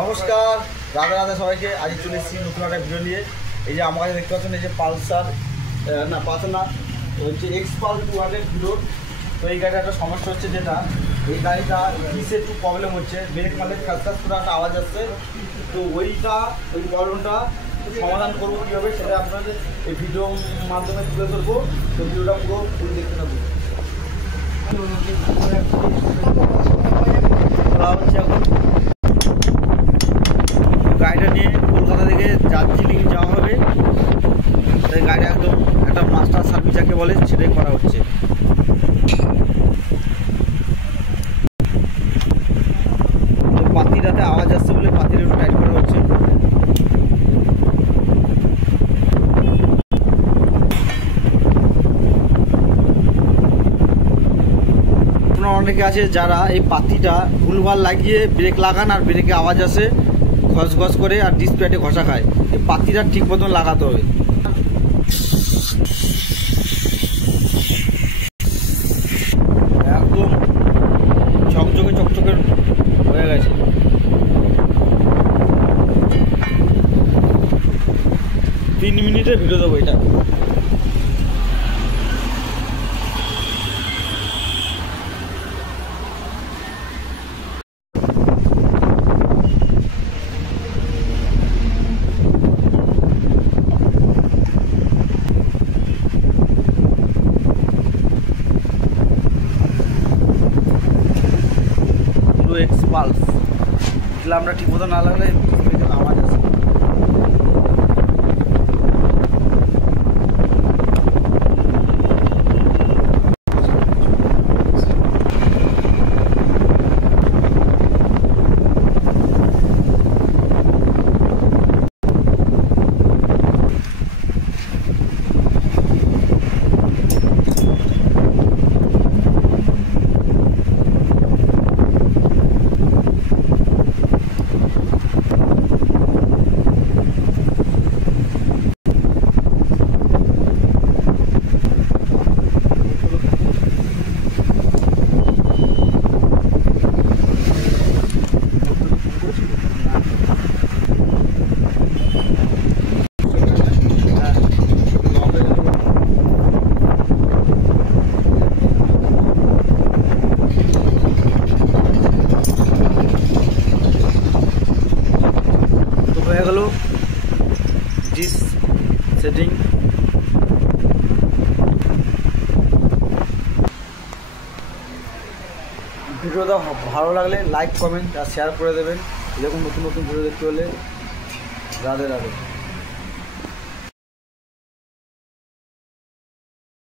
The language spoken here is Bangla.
নমস্কার, রাধে রাধে সবাইকে। আজ চলে এসেছি নতুন একটা ভিডিও নিয়ে। এই যে আমার কাছে দেখতে পাচ্ছেন, এই যে পালসার হচ্ছে এক্সপালস 200 ভিডিও। তো এই গাড়িটা একটা সমস্যা হচ্ছে, যেটা এই গাড়িটা কিসে একটু প্রবলেম হচ্ছে, ব্রেক মারলে খাস করে একটা আওয়াজ আসছে। তো ওই প্রবলেমটা সমাধান করবো কীভাবে, সেটা আপনাদের এই ভিডিওর মাধ্যমে তুলে ধরবো। তো ভিডিওটা পুরো ফুল দেখতে থাকবো। হচ্ছে এখন গাড়িটা নিয়ে কলকাতা থেকে দার্জিলিং যাওয়া হবে। তাই গাড়িটা একদম একটা মাস্টার সার্ভিস যাকে বলে সেটাই করা হচ্ছে। তো পাতিটাতে আওয়াজ আসছে বলে পাতিটা একটু টাইট করা হচ্ছে। অনেকে আছে যারা এই পাতিটা ভুলভাল লাগিয়ে ব্রেক লাগান, আর ব্রেকে আওয়াজ আসে ঘস ঘস করে, আর ডিসপ্লেটে ঘষা খায়। এই পাতিটা ঠিক মতন লাগাতে হবে। একদম চকচকে চকচকে হয়ে গেছে। 3 মিনিটের ভিডিও দেবো এটা। এক্সপালস এগুলো আমরা ঠিক মতো না লাগলে আওয়াজ আসে। হয়ে গেল ডিস সেটিং। ভিডিওটা ভালো লাগলে লাইক, কমেন্ট আর শেয়ার করে দেবেন। এরকম নতুন নতুন ভিডিও দেখতে হলে রাধে রাধে।